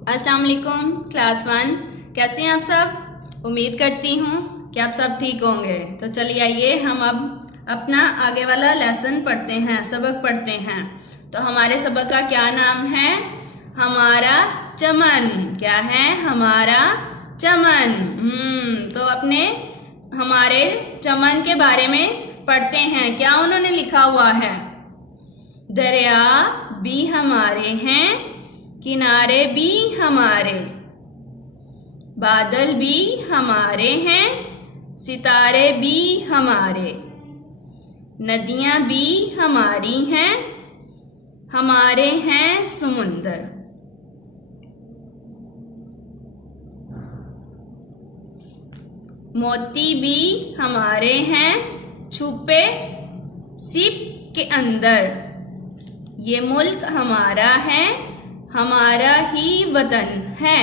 अस्सलाम वालेकुम क्लास 1। कैसे हैं आप सब? उम्मीद करती हूँ कि आप सब ठीक होंगे। तो चलिए आइए हम अब अपना आगे वाला लेसन पढ़ते हैं, सबक पढ़ते हैं। तो हमारे सबक का क्या नाम है? हमारा चमन। क्या है? हमारा चमन। तो अपने हमारे चमन के बारे में पढ़ते हैं। क्या उन्होंने लिखा हुआ है? दरिया भी हमारे हैं, किनारे भी हमारे, बादल भी हमारे हैं, सितारे भी हमारे, नदियां भी हमारी हैं, हमारे हैं समुंदर। मोती भी हमारे हैं, छुपे सिप के अंदर। ये मुल्क हमारा है, हमारा ही वतन है।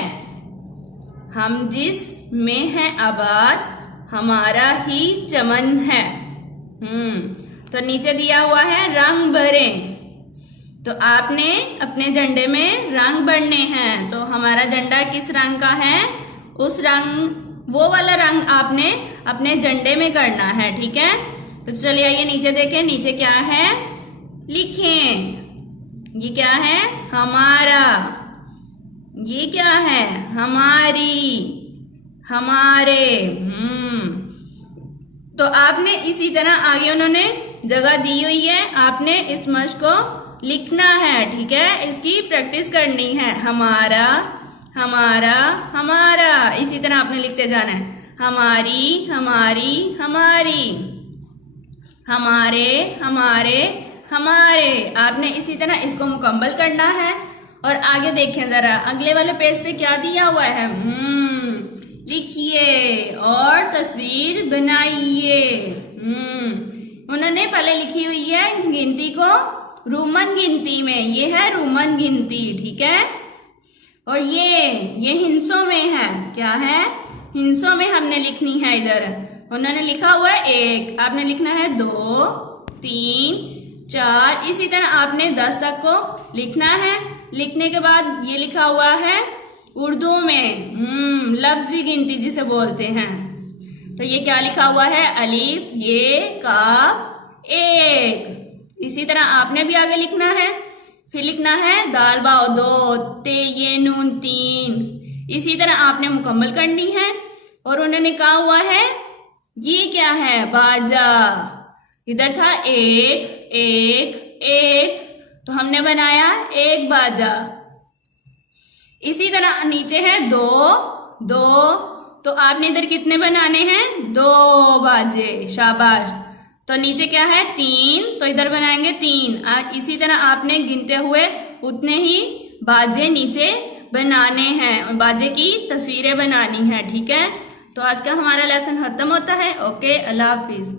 हम जिस में हैं आबाद, हमारा ही चमन है। तो नीचे दिया हुआ है रंग भरे। तो आपने अपने झंडे में रंग भरने हैं। तो हमारा झंडा किस रंग का है? उस रंग, वो वाला रंग आपने अपने झंडे में करना है। ठीक है, तो चलिए आइए नीचे देखें। नीचे क्या है? लिखें। ये क्या है? हमारा। ये क्या है? हमारी, हमारे। तो आपने इसी तरह आगे उन्होंने जगह दी हुई है, आपने इस मश्क को लिखना है। ठीक है, इसकी प्रैक्टिस करनी है। हमारा, हमारा, हमारा, इसी तरह आपने लिखते जाना है। हमारी, हमारी, हमारी, हमारे, हमारे, हमारे। आपने इसी तरह इसको मुकम्मल करना है। और आगे देखें जरा, अगले वाले पेज पे क्या दिया हुआ है? लिखिए और तस्वीर बनाइए। उन्होंने पहले लिखी हुई है गिनती को रोमन गिनती में। ये है रोमन गिनती। ठीक है, और ये हिंसों में है। क्या है? हिंसों में हमने लिखनी है। इधर उन्होंने लिखा हुआ है 1, आपने लिखना है 2, 3, 4। इसी तरह आपने 10 तक को लिखना है। लिखने के बाद ये लिखा हुआ है उर्दू में लफ्जी गिनती जिसे बोलते हैं। तो ये क्या लिखा हुआ है? अलीफ, ये, काफ, 1। इसी तरह आपने भी आगे लिखना है। फिर लिखना है दाल बाओ 2, ते ये नून 3। इसी तरह आपने मुकम्मल करनी है। और उन्होंने कहा हुआ है ये क्या है? बाजा। इधर था 1, 1, 1, तो हमने बनाया 1 बाजा। इसी तरह नीचे है 2, 2, तो आपने इधर कितने बनाने हैं? 2 बाजे। शाबाश। तो नीचे क्या है? 3, तो इधर बनाएंगे 3। इसी तरह आपने गिनते हुए उतने ही बाजे नीचे बनाने हैं और बाजे की तस्वीरें बनानी है। ठीक है, तो आज का हमारा लेसन खत्म होता है। ओके, अल्लाह हाफिज।